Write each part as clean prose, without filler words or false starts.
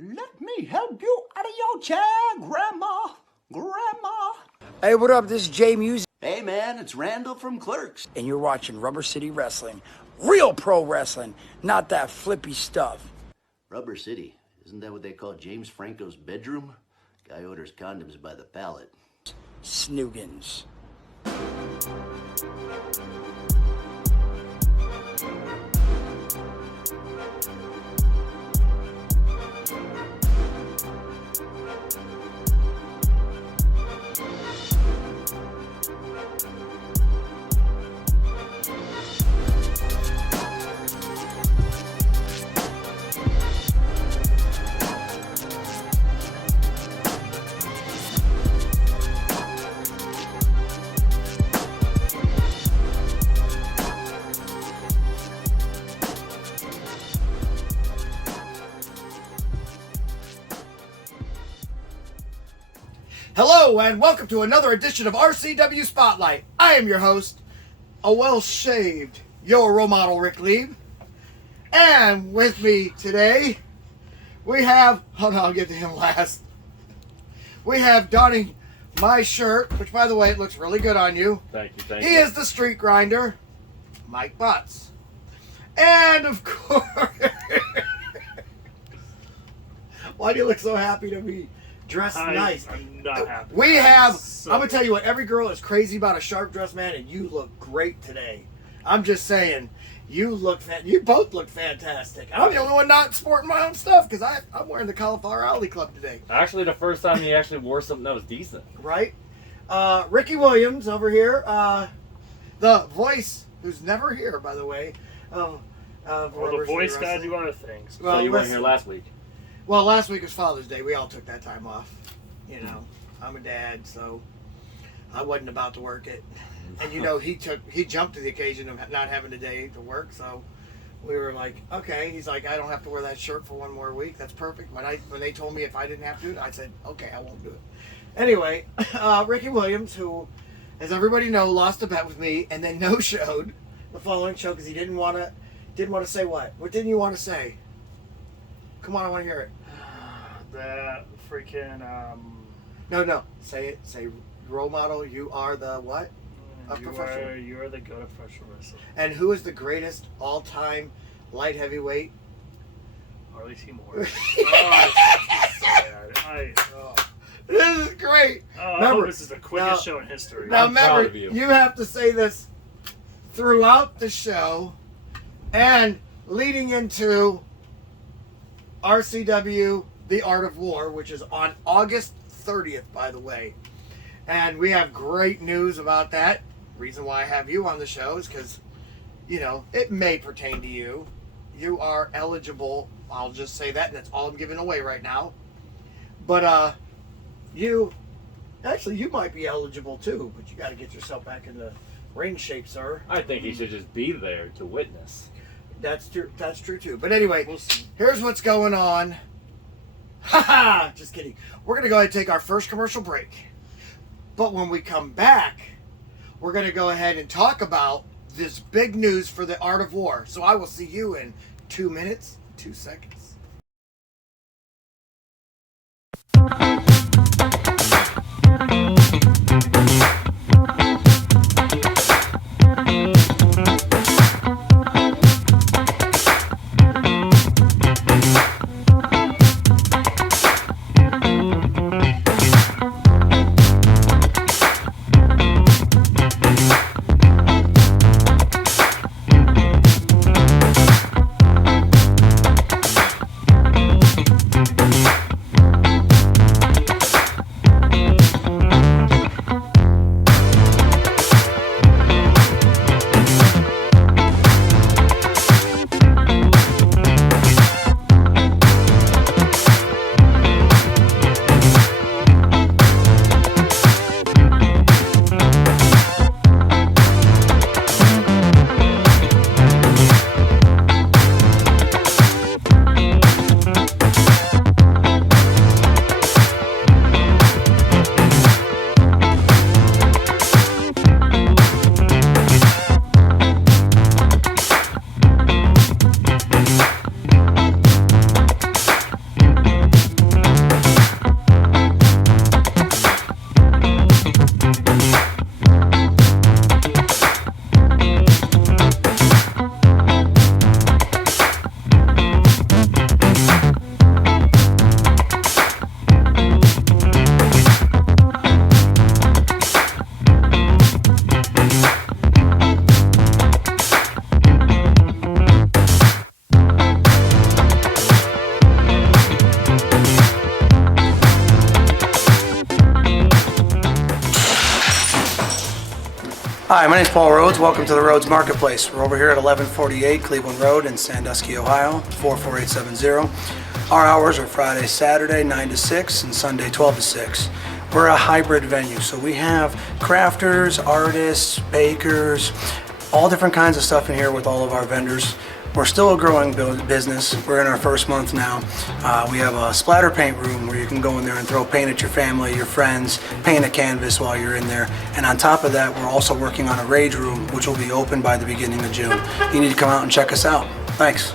Let me help you out of your chair, Grandma. Grandma. Hey, what up? This is Jay Music. Hey, man, it's Randall from Clerks. And you're watching Rubber City Wrestling. Real pro wrestling, not that flippy stuff. Rubber City. Isn't that what they call James Franco's bedroom? Guy orders condoms by the pallet. Snoogans. Hello and welcome to another edition of RCW Spotlight. I am your host, a well-shaved your role model, Rick Lieb. And with me today, we have, hold on, I'll get to him last. We have donning my shirt, which by the way, it looks really good on you. Thank you. He is the street grinder, Mike Botz. And of course, why do you look so happy to be dressed nice? I'm not happy. We have, I'm going to tell you what, every girl is crazy about a sharp dressed man, and you look great today. I'm just saying, you both look fantastic. I'm the only one not sporting my own stuff, because I'm wearing the Cauliflower Alley Club today. Actually, the first time you actually wore something that was decent. Right? Rici Williams over here, the voice, who's never here, by the way. Well, the voice guy do other things. Well, so you weren't here last week. Well, last week was Father's Day. We all took that time off. You know, I'm a dad, so I wasn't about to work it. And you know, he jumped to the occasion of not having a day to work, so we were like, okay. He's like, I don't have to wear that shirt for one more week. That's perfect. When they told me if I didn't have to do it, I said, okay, I won't do it. Anyway, Rici Williams, who, as everybody know, lost a bet with me and then no-showed the following show because he didn't want to say what? What didn't you want to say? Come on, I want to hear it. That freaking No. Say it. Say role model. You are the what? You are the go to professional wrestler. And who is the greatest all-time light heavyweight? Harley Seymour. This is great. Remember, this is the quickest show in history. Now I'm proud remember, of you. you have to say this throughout the show and leading into RCW The Art of War, which is on August 30th, by the way. And we have great news about that. Reason why I have you on the show is because, you know, it may pertain to you. You are eligible. I'll just say that, and that's all I'm giving away right now. But you might be eligible too, but you got to get yourself back in the ring shape, sir. I think he should just be there to witness. That's true. That's true too. But anyway, here's what's going on. Haha! Just kidding. We're gonna go ahead and take our first commercial break. But when we come back, we're gonna go ahead and talk about this big news for the Art of War. So I will see you in 2 minutes, 2 seconds. Hi, my name is Paul Rhodes. Welcome to the Rhodes Marketplace. We're over here at 1148 Cleveland Road in Sandusky, Ohio, 44870. Our hours are Friday, Saturday, 9 to 6, and Sunday, 12 to 6. We're a hybrid venue, so we have crafters, artists, bakers, all different kinds of stuff in here with all of our vendors. We're still a growing business. We're in our first month now. We have a splatter paint room where you can go in there and throw paint at your family, your friends, paint a canvas while you're in there. And on top of that, we're also working on a rage room, which will be open by the beginning of June. You need to come out and check us out. Thanks.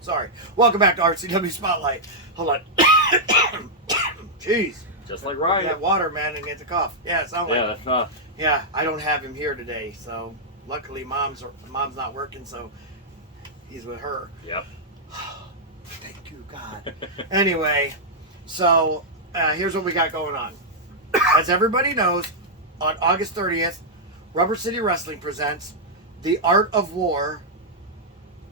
Sorry. Welcome back to RCW Spotlight. Hold on. Jeez. Just like Ryan. That water, man, and get the cough. Yeah, it sounds like. Yeah, that's not. Yeah, I don't have him here today, so luckily mom's not working, so he's with her. Yep. Thank you, God. Anyway, so here's what we got going on. As everybody knows, on August 30th, Rubber City Wrestling presents The Art of War.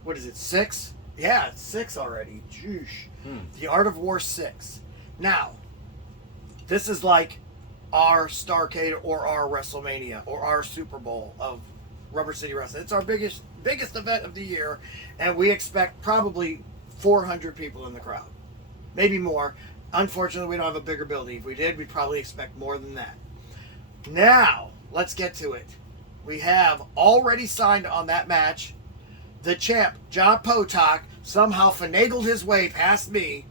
What is it, 6? Yeah, it's 6 already. Jeez. The Art of War 6. Now, this is like our Starrcade or our WrestleMania or our Super Bowl of Rubber City Wrestling. It's our biggest event of the year, and we expect probably 400 people in the crowd. Maybe more. Unfortunately, we don't have a bigger building. If we did, we'd probably expect more than that. Now, let's get to it. We have already signed on that match. The champ, John Potok, somehow finagled his way past me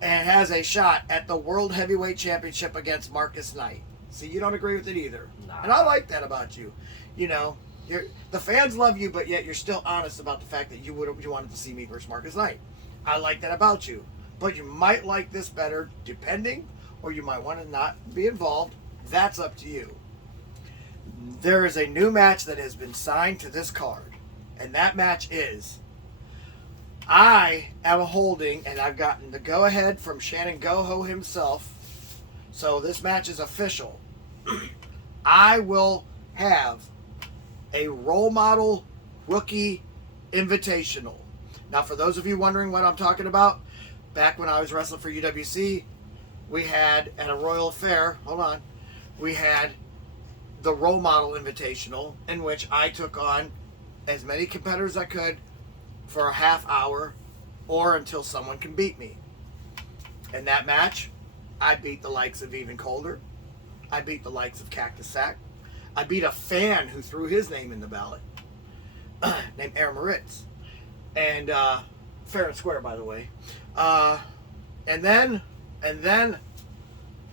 and has a shot at the World Heavyweight Championship against Marcus Knight. See, you don't agree with it either. Nah. And I like that about you. You know, the fans love you, but yet you're still honest about the fact that you wanted to see me versus Marcus Knight. I like that about you. But you might like this better, depending, or you might want to not be involved. That's up to you. There is a new match that has been signed to this card. And that match is, I am holding, and I've gotten the go-ahead from Shannon Goho himself, so this match is official. I will have a RoleModel Rookie Invitational. Now, for those of you wondering what I'm talking about, back when I was wrestling for UWC, we had, at a Royal Affair, we had the RoleModel Invitational, in which I took on as many competitors as I could for a half hour or until someone can beat me. In that match, I beat the likes of Even Colder. I beat the likes of Cactus Sack. I beat a fan who threw his name in the ballot, named Aaron Moritz. And fair and square, by the way. And then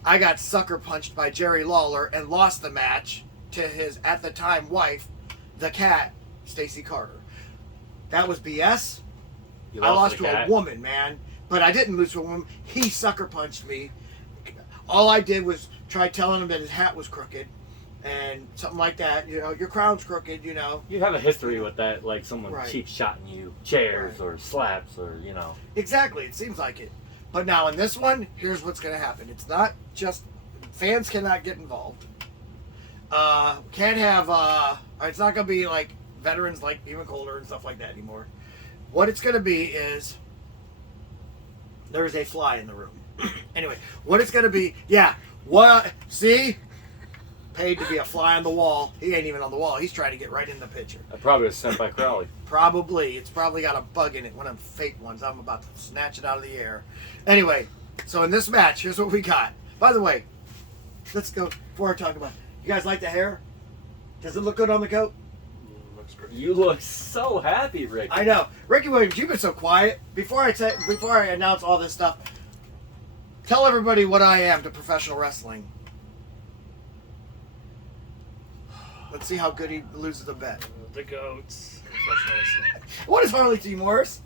I got sucker punched by Jerry Lawler and lost the match to his, at the time, wife, the Cat, Stacy Carter. That was BS. I lost to a woman, man. But I didn't lose to a woman. He sucker punched me. All I did was try telling him that his hat was crooked and something like that. You know, your crown's crooked, you know. You have a history with that, like someone Right. cheap shotting you chairs or slaps or, you know. Exactly. It seems like it. But now in this one, here's what's going to happen. It's not just, fans cannot get involved. Can't have, it's not going to be like veterans like Even Colder and stuff like that anymore. What it's going to be is, there's a fly in the room. Anyway, what it's going to be, see? Paid to be a fly on the wall. He ain't even on the wall. He's trying to get right in the picture. I probably was sent by Crowley. Probably. It's probably got a bug in it. One of them fake ones. I'm about to snatch it out of the air. Anyway, so in this match, here's what we got. By the way, let's go, before I talk about it. You guys like the hair? Does it look good on the coat? Looks great. You look so happy, Rick. I know. Rici Williams, you've been so quiet. Before I announce all this stuff, tell everybody what I am to professional wrestling. Let's see how good he loses the bet. The GOATs. Professional wrestling. What is Harley T. Morris?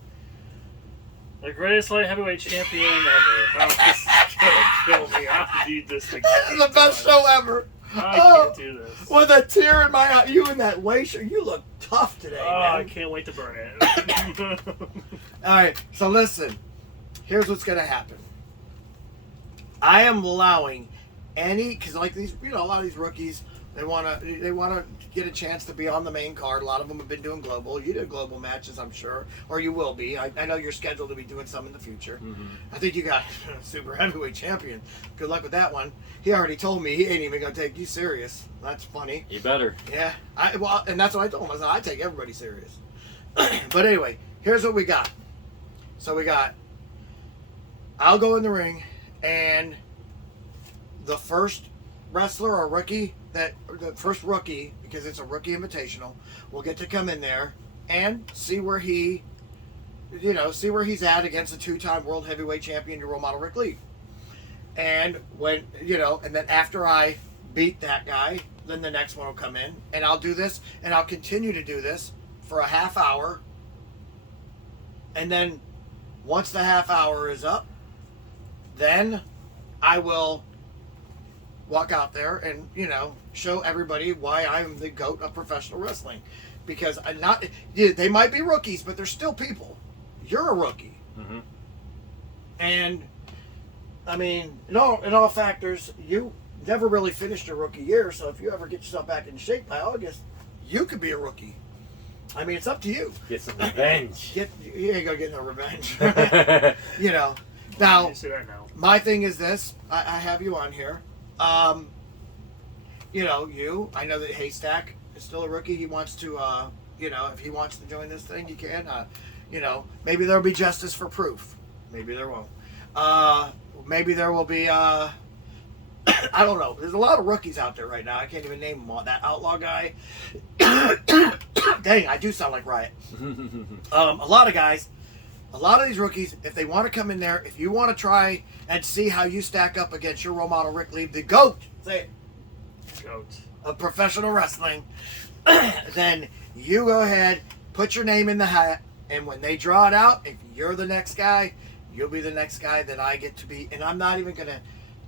The greatest light heavyweight champion ever. Oh, this is gonna kill me. I need this to This is the best show ever. I can't do this. With a tear in my eye. You in that way shirt. You look tough today, Oh, I man. can't wait to burn it. All right, so listen. Here's what's going to happen. I am allowing any, because like these, you know, a lot of these rookies They wanna get a chance to be on the main card. A lot of them have been doing global. You did global matches, I'm sure, or you will be. I know you're scheduled to be doing some in the future. Mm-hmm. I think you got super heavyweight champion. Good luck with that one. He already told me he ain't even gonna take you serious. That's funny. You better. Yeah. And that's what I told him. I said I take everybody serious. But anyway, here's what we got. So we got. I'll go in the ring, and the first wrestler or rookie the first rookie, because it's a rookie invitational, will get to come in there and see where he's at against a 2-time world heavyweight champion, your role model Rick Lee. And when, and then after I beat that guy, then the next one will come in, and I'll do this, and I'll continue to do this for a half hour. And then once the half hour is up, then I will walk out there and, show everybody why I'm the GOAT of professional wrestling. Because they might be rookies, but they're still people. You're a rookie. Mm-hmm. And, I mean, in all factors, you never really finished your rookie year, so if you ever get yourself back in shape by August, you could be a rookie. I mean, it's up to you. Get some revenge. You ain't gonna get no revenge. Now, You say that now. my thing is this. I have you on here. I know that Haystack is still a rookie. He wants to, if he wants to join this thing, he can. Maybe there'll be justice for proof. Maybe there won't. Maybe there will be, I don't know. There's a lot of rookies out there right now. I can't even name them all. That outlaw guy. Dang, I do sound like Riot. A lot of guys. A lot of these rookies, if they want to come in there, if you want to try and see how you stack up against your role model, Rick Lee, the GOAT, say it, Goat. of professional wrestling, then you go ahead, put your name in the hat, and when they draw it out, if you're the next guy, you'll be the next guy that I get to be. And I'm not even going to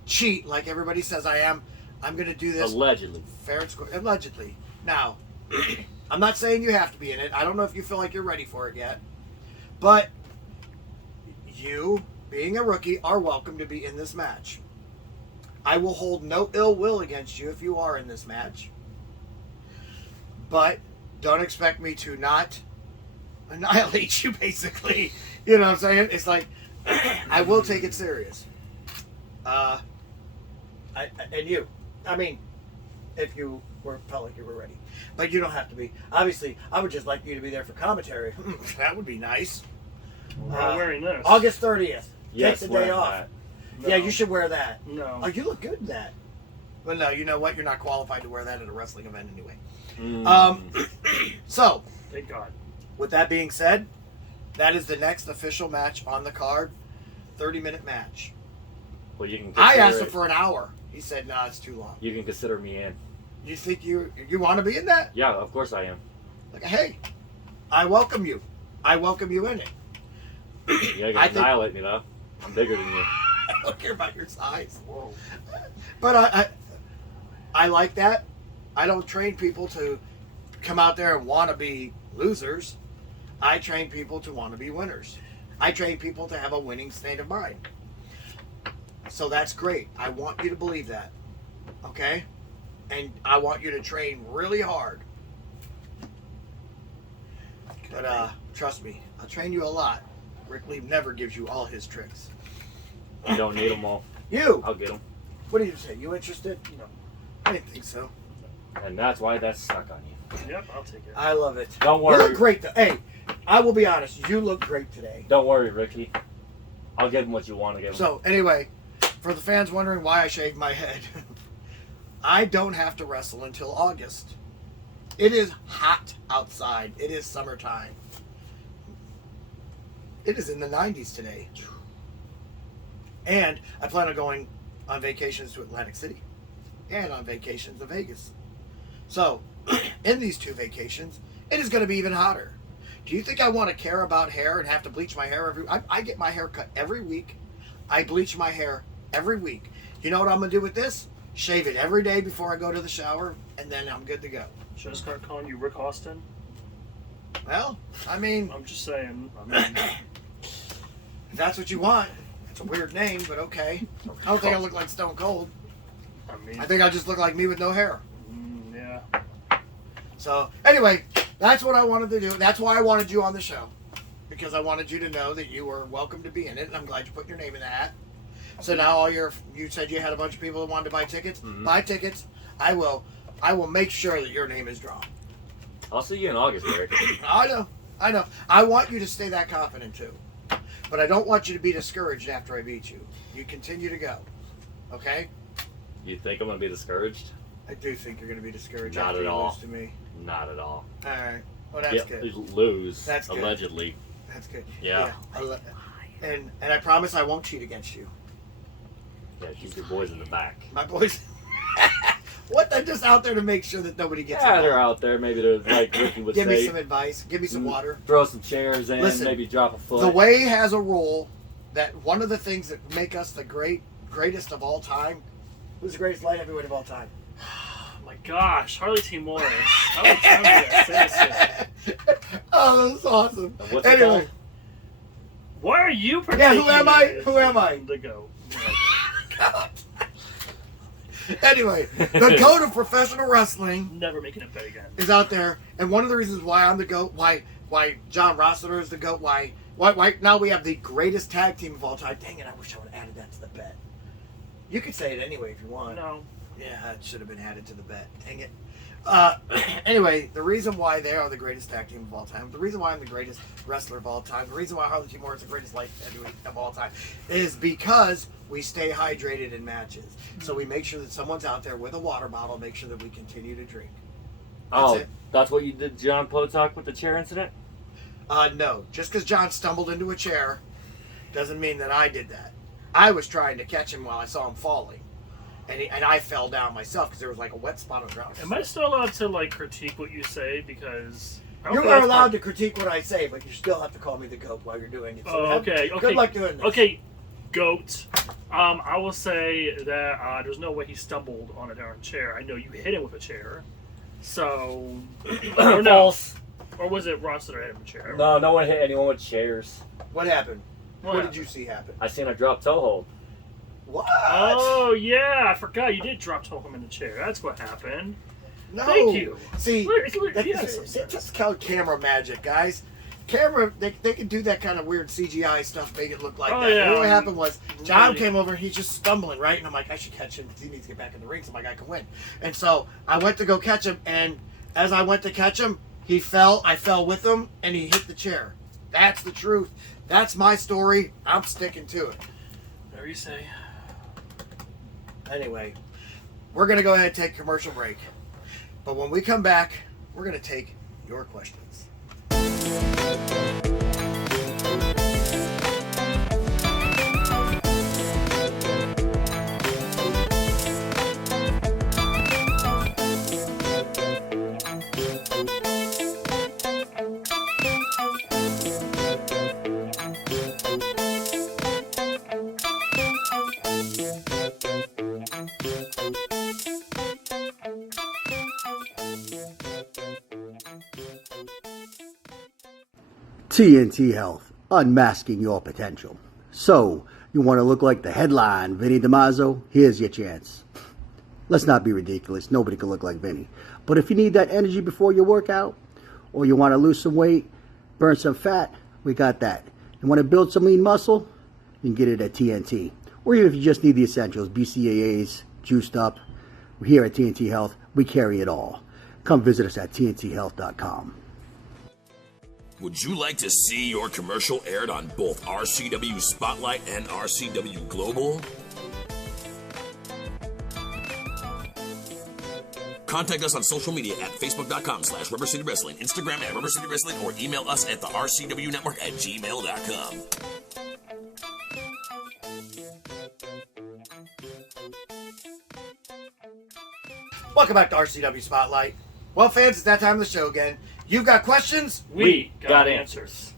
cheat like everybody says I am. I'm going to do this Allegedly. fair and square. Allegedly. Now, I'm not saying you have to be in it. I don't know if you feel like you're ready for it yet. But you, being a rookie, are welcome to be in this match. I will hold no ill will against you if you are in this match. But don't expect me to not annihilate you, basically. You know what I'm saying? It's like, I will take it serious. And you. I mean, if you felt like you were ready. But you don't have to be. Obviously, I would just like you to be there for commentary. That would be nice. We're all wearing this. August 30th. Yes, Take the day wearing off. that. No. Yeah, you should wear that. No. Oh, you look good in that. Well, no, you know what? You're not qualified to wear that at a wrestling event anyway. So, Thank God. with that being said, that is the next official match on the card. 30-minute match. Well, you can. I consider asked him it- for an hour. He said, "No, it's too long." You can consider me in. You think you want to be in that? Yeah, of course I am. Like, hey, I welcome you. I welcome you in it. You I can think- annihilate me though. I'm bigger than you. I don't care about your size. Whoa. But I like that. I don't train people to come out there and want to be losers. I train people to want to be winners. I train people to have a winning state of mind. So that's great. I want you to believe that. Okay? And I want you to train really hard. But trust me, I'll train you a lot. Rick Lee never gives you all his tricks. You don't need them all. You! I'll get them. What do you say? You interested? No. I didn't think so. And that's why that's stuck on you. Yep, I'll take it. I love it. Don't You worry. look great. Hey, I will be honest. You look great today. Don't worry, Ricky. I'll give them what you want to give them. So, anyway, for the fans wondering why I shaved my head, I don't have to wrestle until August. It is hot outside. It is summertime. It is in the 90s today. And I plan on going on vacations to Atlantic City and on vacations to Vegas. So, in these two vacations, it is going to be even hotter. Do you think I want to care about hair and have to bleach my hair I get my hair cut every week. I bleach my hair every week. You know what I'm going to do with this? Shave it every day before I go to the shower, and then I'm good to go. Should I start calling you Rick Austin? Well, I mean, I'm just saying. I mean, if that's what you want. It's a weird name, but okay. I don't think I look like Stone Cold. I mean, I think I just look like me with no hair. So anyway, that's what I wanted to do. That's why I wanted you on the show, because I wanted you to know that you were welcome to be in it, and I'm glad you put your name in the hat. So now you said you had a bunch of people that wanted to buy tickets. Mm-hmm. Buy tickets. I will make sure that your name is drawn. I'll see you in August, Eric. I know. I want you to stay that confident too, but I don't want you to be discouraged after I beat you. You continue to go, okay? You think I'm gonna be discouraged? I do think you're going to be discouraged Not after at you all. lose to me. Not at all. All right. Well, that's good. Lose. That's good. Allegedly. That's good. Yeah. And I promise I won't cheat against you. Yeah, keep your boys in the back. My boys. What? They're just out there to make sure that nobody gets Yeah, involved. they're out there. Maybe they're like Ricky would Give say. me some advice. Give me some water. Throw some chairs in. Listen, maybe drop a foot. The Way has a rule that one of the things that make us the greatest of all time. Who's the greatest light heavyweight of all time? Oh my gosh, Harley T. Morris. How many times did I say this? Oh, that's awesome. What's it Anyway. called? Why are you Yeah, who am I? this? Who am I? The GOAT. Anyway, the code of professional wrestling Never making it bet again. is out there, and one of the reasons why I'm the GOAT, why John Rossiter is the GOAT, why now we have the greatest tag team of all time. Dang it, I wish I would have added that to the bet. You could say it anyway if you want. No. Yeah, it should have been added to the bet. Dang it. Anyway, the reason why they are the greatest tag team of all time, the reason why I'm the greatest wrestler of all time, the reason why Harley T. Morris is the greatest light heavyweight of all time is because we stay hydrated in matches. So we make sure that someone's out there with a water bottle, make sure that we continue to drink. That's it. That's what you did, John Potok, with the chair incident? No, just because John stumbled into a chair doesn't mean that I did that. I was trying to catch him while I saw him falling. And I fell down myself because there was like a wet spot on the ground. Am I still allowed to critique what you say? Because I don't You think are that's allowed part- to critique what I say, but you still have to call me the GOAT while you're doing it. So Oh, okay. Good luck doing this. Okay, GOAT. I will say that there's no way he stumbled on a darn chair. I know you hit him with a chair. So, or no, False. or was it Ross that hit him with a chair? No, no one hit anyone with chairs. What happened? What happened? did you see happen? I seen a drop toe hold. What? Oh yeah, I forgot you did drop toe him in the chair. That's what happened. No. Thank you. See, Yes. that's called camera magic, guys. Camera, they can do that kind of weird CGI stuff, make it look like Oh, that. yeah. And what happened was, John Really? came over and he's just stumbling, right? And I'm like, I should catch him because he needs to get back in the ring so my guy can win. And so I went to go catch him, and as I went to catch him, he fell. I fell with him, and he hit the chair. That's the truth. That's my story. I'm sticking to it. Whatever you say. Anyway, we're going to go ahead and take a commercial break. But when we come back, we're going to take your questions. TNT Health, unmasking your potential. So, you want to look like the headline Vinny DiMaggio? Here's your chance. Let's not be ridiculous. Nobody can look like Vinny. But if you need that energy before your workout, or you want to lose some weight, burn some fat, we got that. You want to build some lean muscle? You can get it at TNT. Or even if you just need the essentials, BCAAs, juiced up, here at TNT Health, we carry it all. Come visit us at tnthealth.com. Would you like to see your commercial aired on both RCW Spotlight and RCW Global? Contact us on social media at facebook.com/Rubber City Wrestling, Instagram at Rubber City Wrestling, or email us at the RCW Network at gmail.com. Welcome back to RCW Spotlight. Well, fans, it's that time of the show again. You've got questions? We got answers.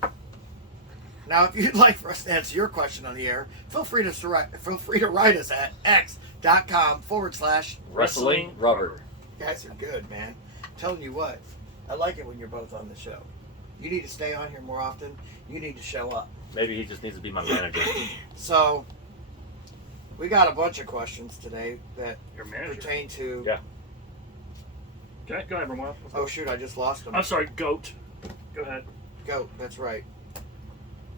Now, if you'd like for us to answer your question on the air, feel free to write us at x.com/. Wrestling rubber. You guys are good, man. I'm telling you what, I like it when you're both on the show. You need to stay on here more often. You need to show up. Maybe he just needs to be my manager. So, we got a bunch of questions today that Your manager. pertain to Yeah. Okay, go ahead, Ramon. Oh shoot, I just lost him. I'm sorry, goat. Go ahead. Goat, that's right.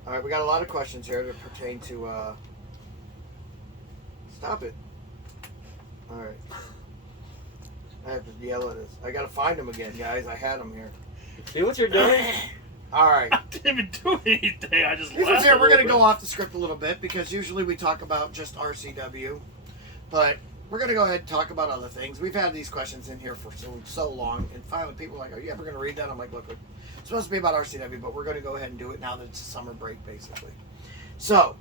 All right, we got a lot of questions here that pertain to. Stop it. All right. I have to yell at us. I gotta find him again, guys. I had him here. See what you're doing? All right. I didn't even do anything. I just Here's laughed what's here. a We're little going to bit. go off the script a little bit because usually we talk about just RCW, but we're going to go ahead and talk about other things. We've had these questions in here for so long, and finally people are like, "Are you ever going to read that?" I'm like, "Look, it's supposed to be about RCW, but we're going to go ahead and do it now that it's a summer break, basically." So,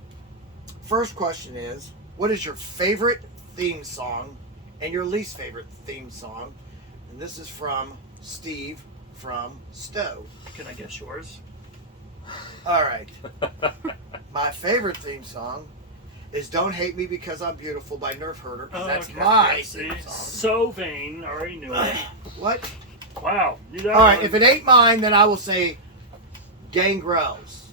first question is, what is your favorite theme song and your least favorite theme song? And this is from Steve from Stowe. Can I guess yours? All right. My favorite theme song is "Don't Hate Me Because I'm Beautiful" by Nerf Herder, because that's Okay, my yeah, see? theme song. So vain. I already knew it. What? Wow. Knew that All right, one. if it ain't mine, then I will say Gangrel's.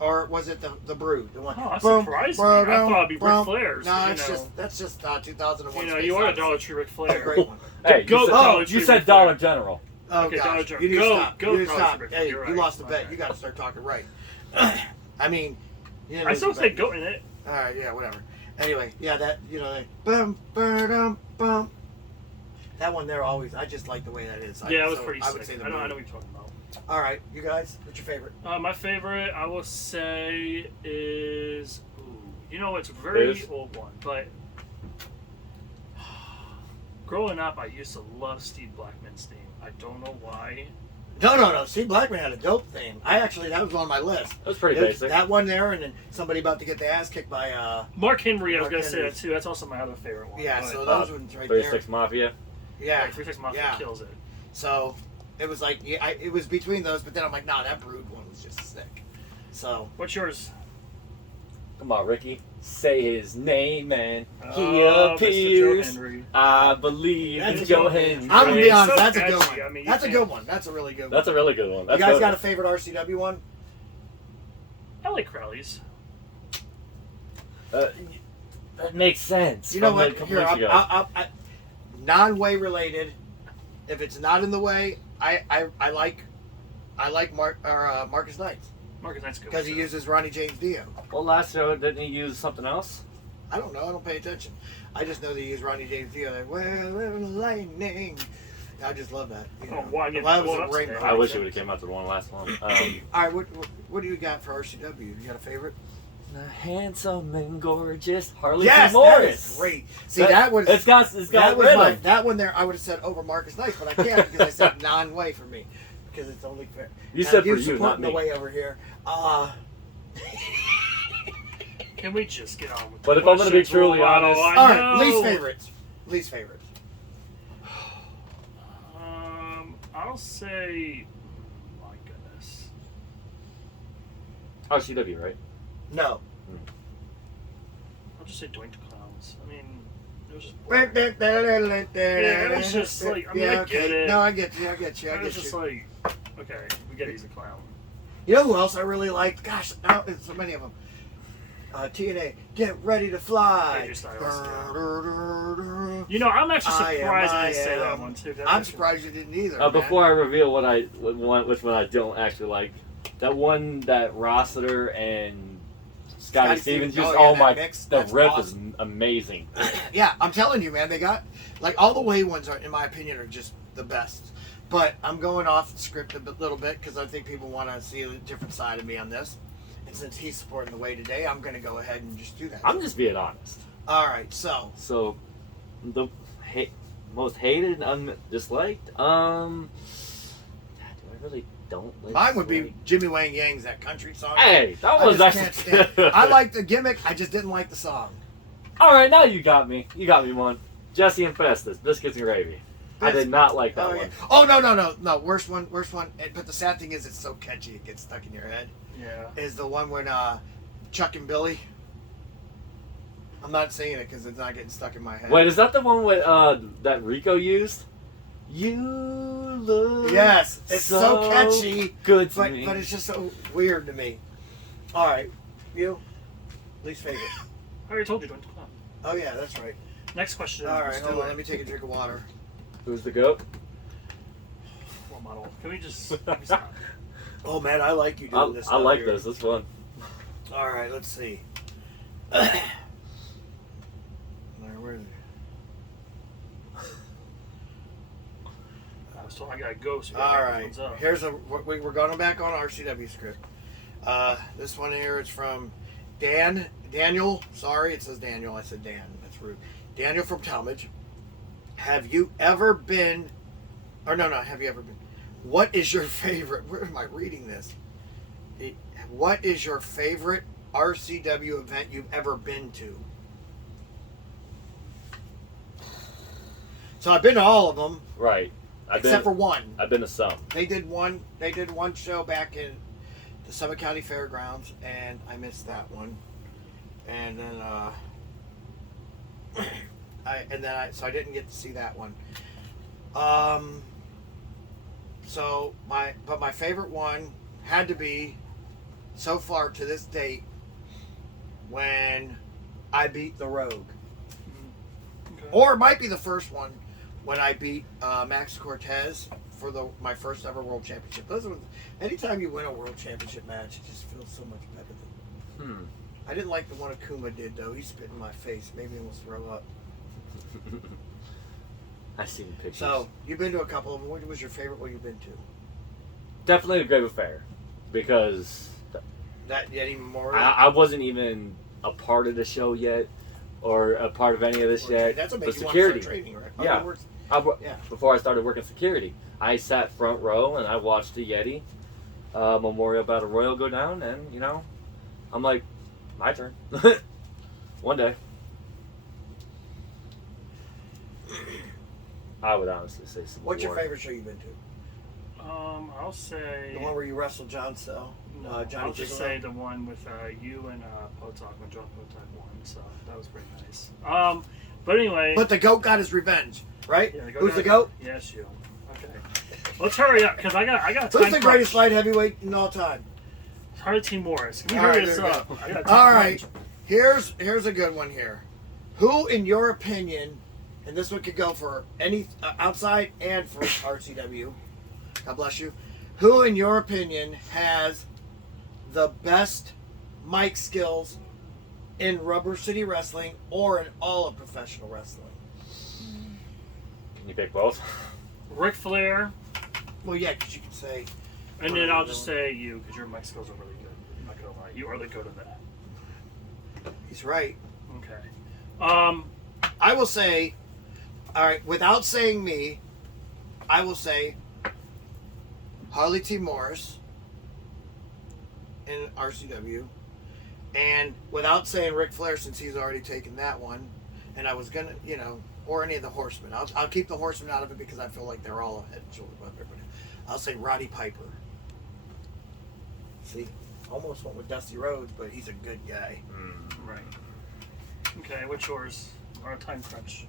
Or was it the Brood? The one. Oh, that's Boom, surprising. boom, I thought it'd be Ric boom. Flair's. No, you it's know. that's just 2001. You know, Space you are a Odyssey. Dollar Tree Ric A Flair. great one. Hey, Go you said, Dollar you Tree said Ric Dollar Flair. General. Oh Okay, Dollar gosh, Tree. you need to Go- stop. go You need to Dollar stop. Tree. Hey, You're you right. lost the My bet. bad. You got to start talking right. I mean, you didn't I lose still the say bet. goat in it. All right, yeah, whatever. Anyway, yeah, that bum bum bum. That one there always. I just like the way that is. Yeah, it was so pretty I sick. would say the I know Brood. what you're talking about. All right, you guys, what's your favorite? My favorite, I will say, is... Ooh, you know, it's a very Is? old one, but... Growing up, I used to love Steve Blackman's theme. I don't know why. No. Steve Blackman had a dope theme. That was on my list. That was pretty It was basic. that one there, and then somebody about to get the ass kicked by. Mark Henry, I was Mark going to say Henry. that too. That's also my other favorite one. Yeah, but, so those ones right 36 there. Mafia. Yeah, 36 Mafia yeah. kills it. So it was like it was between those, but then I'm like, nah, that Brood one was just sick. So What's yours? Come on, Ricky. Say his name, man. He Mr. Joe appears. Henry. I believe That's in a Joe good one. Henry. I'm gonna be It's honest, so that's a good catchy. one. I mean, you That's a can't- good one. That's a really good one. That's a really good one. That's You guys good. got a favorite RCW one? I like Crowley's. That makes sense. You know from what? a couple Here, weeks ago. I non-way related. If it's not in the way, I like Marcus Knights Marcus Knight's good. because he uses Ronnie James Dio. Well, last show, didn't he use something else? I don't know. I don't pay attention. I just know they use Ronnie James Dio. Like, well, lightning. I just love that. You know. Oh, why get Well, that was blown a up great today? part. I wish it would have came out to the one last one. All right, what do you got for RCW? You got a favorite? The handsome and gorgeous Harley Yes, Morris. that is great. See, that was it's got that was rhythm. that one there. I would have said over Marcus Knight, but I can't because I said non-way for me because it's only fair. You Now, said for you, supporting not the me. way over here. Can we just get on with But the if I'm gonna be questions, truly Role Model? honest- I All right, know. least favorites. Least favorites. I'll say... My goodness. RCW, right? No. I'll just say Doink the Clowns. I mean, it was just boring. Yeah, it was just like, I mean, I get it. No, I get you. I It was get just you. like, okay, we get he's a clown. You know who else I really liked? Gosh, now there's so many of them. TNA, get ready to fly. AJ Styles, You know, I'm actually surprised I you didn't say that am. one too. That's I'm actually- surprised you didn't either. Before I reveal which one I don't actually like, that one that Rossiter and Scotty Stevens used. Oh, yeah, Oh that my, mix, the that's riff awesome. is amazing. Yeah, I'm telling you, man. They got like all the way ones are, in my opinion, are just the best. But I'm going off the script a little bit because I think people want to see a different side of me on this. And since he's supporting the way today, I'm going to go ahead and just do that. I'm just being honest. All right, so So, the most hated and disliked. I really don't. mine would be like- Jimmy Wang Yang's that country song. Hey, that I was just actually. can't stand. I like the gimmick. I just didn't like the song. All right, now you got me. You got me one. Jesse and Festus, biscuits and gravy. I did not like that Oh, one. yeah. Oh no! Worst one. But the sad thing is, it's so catchy, it gets stuck in your head. Yeah. Is the one when Chuck and Billy. I'm not saying it because it's not getting stuck in my head. Wait, is that the one with that Rico used? You look. Yes, it's so catchy, Good to but me. it's just so weird to me. All right, you least favorite. I already told you, Doink the Clown. Oh yeah, that's right. Next question. All right, Let's hold do on. it. Let me take a drink of water. Who's the goat? role model. Can we just stop? Oh man, I like you doing this. I like here. this. It's fun. All right, let's see. Where is it? I was told I gotta go. So All right, here's we're going back on RCW script. This one here is from Daniel. Sorry, it says Daniel. I said Dan. That's rude. Daniel from Talmadge. Have you ever been? Or no, have you ever been? What is your favorite? Where am I reading this? What is your favorite RCW event you've ever been to? So I've been to all of them. Right. Except for one. I've been to some. They did one show back in the Summit County Fairgrounds, and I missed that one. And then so I didn't get to see that one. So my favorite one had to be so far to this date when I beat the Rogue. Okay. Or it might be the first one when I beat Max Cortez for my first ever world championship. Anytime you win a world championship match, it just feels so much better than. I didn't like the one Akuma did though. He spit in my face, made me almost throw up. I've seen pictures. So you've been to a couple of them. What was your favorite one you've been to? Definitely the Grave Affair, because That Yeti Memorial. I wasn't even a part of the show yet, or a part of any of this yet. That's what but makes you security. want to start training, right? Yeah. Yeah. Before I started working security, I sat front row and I watched the Yeti Memorial Battle Royal go down, and I'm like, my turn. One day. I would honestly say some. What's your favorite show you've been to? I'll say The one where you wrestled John Sell? Johnny I'll just Chisholm? say the one with you and Potok when John Potok won. So that was pretty nice. But anyway. But the GOAT got his revenge, right? Yeah, Who's the GOAT? Yes, you. Okay. Let's hurry up because I got time. Who's the greatest light heavyweight in all time? Harley T. Morris. Can we All right, hurry this there we up? go. I got time All crunch. right, here's a good one here. Who, in your opinion, and this one could go for any outside and for RCW, God bless you, who, in your opinion, has the best mic skills in Rubber City Wrestling or in all of professional wrestling? Can you pick both? Ric Flair, Well, yeah, because you can say. and then I'll just say you because your mic skills are really good. I'm not gonna lie, you are the go to that. He's right. Okay. I will say, all right, without saying me, I will say Harley T. Morris in RCW, and without saying Ric Flair since he's already taken that one, and I was gonna, or any of the Horsemen. I'll keep the Horsemen out of it because I feel like they're all head and shoulder above everybody. I'll say Roddy Piper. See, almost went with Dusty Rhodes, but he's a good guy. Right. Okay, what's yours? Our time crunch.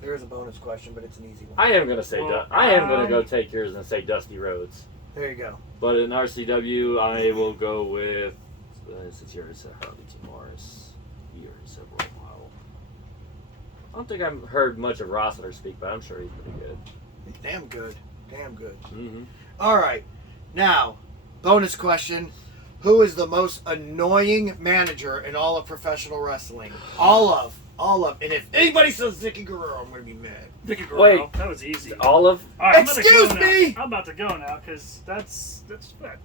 There is a bonus question, but it's an easy one. I am gonna say Well, I am gonna go take yours and say Dusty Rhodes. There you go. But in RCW, I will go with since you already said Harley T. Morris, you already said RoleModel. I don't think I've heard much of Rossiter speak, but I'm sure he's pretty good. He's damn good. Damn good. Mm-hmm. All right. Now, bonus question. Who is the most annoying manager in all of professional wrestling? All of. And if anybody says Vicky Guerrero, I'm going to be mad. Vicky Guerrero. Wait. That was easy. All of All right, Excuse me! I'm about to go now because that's but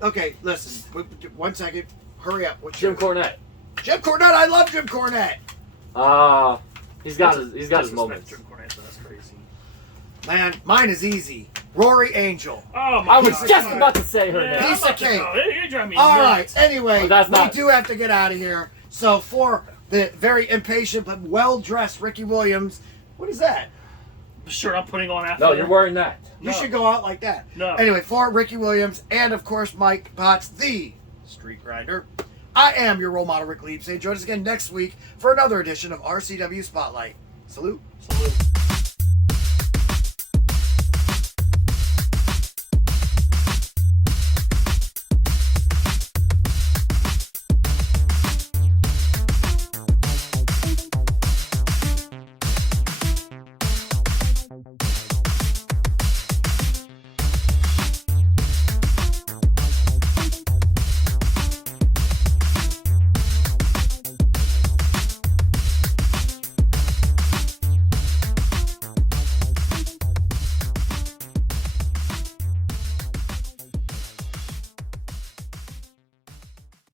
Okay, listen. 1 second. Hurry up. What's Jim yours? Cornette. Jim Cornette. I love Jim Cornette. He's got his moments. Jim Cornette, so that's crazy. Man, mine is easy. Rory Angel. Oh my I was God. just about to say her Yeah, name. Piece I'm of about to cake. go. You drive me All nuts. right. Anyway, Well, that's we not- do have to get out of here. So for the very impatient but well-dressed Rici Williams, what is that? The shirt I'm putting on after. No, you're wearing that. You No. should go out like that. No. Anyway, for Rici Williams and, of course, Mike Botz, the Street Grinder, I am your role model, Rick Leap. Say, join us again next week for another edition of RCW Spotlight. Salute. Salute.